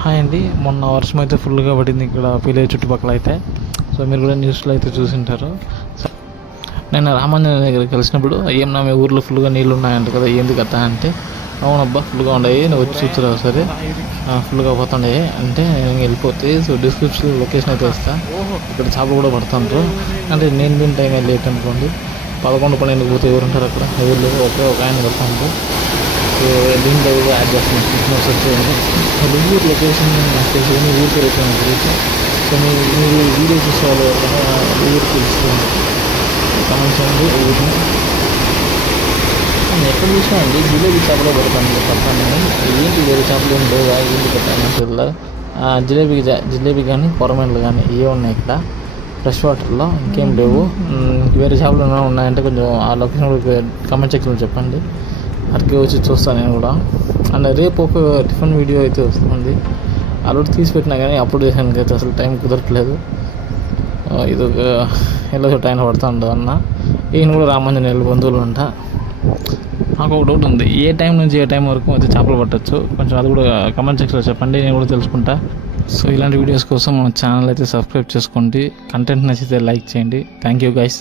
Hi అండి, మొన్న వర్షం అయితే ఫుల్గా పడింది ఇక్కడ పిల్లల చుట్టుపక్కల అయితే. సో మీరు కూడా న్యూస్లో అయితే చూసింటారు. నేను రామాంజనేయ దగ్గరికి కలిసినప్పుడు ఏమన్నా మీ ఊర్లో ఫుల్గా నీళ్ళు ఉన్నాయంట కదా, ఏంది కదా అంటే అవునబ్బా ఫుల్గా ఉన్నాయి, నువ్వు వచ్చి చూస్తురావు సరే ఫుల్గా పోతుండే అంటే నేను వెళ్ళిపోతే. సో డిస్క్రిప్షన్ లొకేషన్ అయితే వస్తా. ఇక్కడ చేపలు కూడా పడుతుంటారు. అంటే నేను దీని టైం లేట్ అనుకోండి, 11-12 పోతే ఎవరు ఉంటారు అక్కడ, ఎవరు లేరు, ఒక ఆయన పడుతుంటారు. సో దీంట్లో కూడా యాడ్ చేస్తున్నాను క్రిస్మస్ వచ్చేయండి. ఊరు లొకేషన్ నాకు తెలిసి ఊరికి వెళ్ళిపోయిన తెలిసి. సో మీరు వీడియో చూసే వాళ్ళు ఊరికి తెలుస్తుంది గమనించండి. ఊరిని నేను ఎక్కడ చూసినా అండి జిలేబీ చేపలో పడతాను నేను. ఏంటి వేరే చేపలు ఏం లేవా, ఏంటి పెట్టాను జిలేబీ కానీ కొరమేన్లు కానీ ఏ ఉన్నాయి ఇక్కడ ఫ్రెష్ వాటర్లో, ఇంకేం లేవు. వేరే చేపలు ఏమైనా ఉన్నాయంటే కొంచెం ఆ లొకేషన్ కామెంట్ సెక్షన్లో చెప్పండి, అక్కడికి వచ్చి చూస్తాను నేను కూడా. అండ్ రేపు ఒక టిఫిన్ వీడియో అయితే వస్తుంది. ఆల్రెడీ తీసి పెట్టినా కానీ అప్పుడు చేసానికి అయితే అసలు టైం కుదరట్లేదు. ఇది ఒక ఎలా టైం పడుతూ ఉండదు అన్న. ఈయన కూడా రామాంజనేయులు బంధువులు ఉంటా. నాకు ఒక డౌట్ ఉంది, ఏ టైం నుంచి ఏ టైం వరకు అయితే చేపలు పట్టచ్చు, కొంచెం అది కూడా కామెంట్ సెక్షన్లో చెప్పండి, నేను కూడా తెలుసుకుంటా. సో ఇలాంటి వీడియోస్ కోసం మన ఛానల్ అయితే సబ్స్క్రైబ్ చేసుకోండి. కంటెంట్ నచ్చితే లైక్ చేయండి. Thank you guys.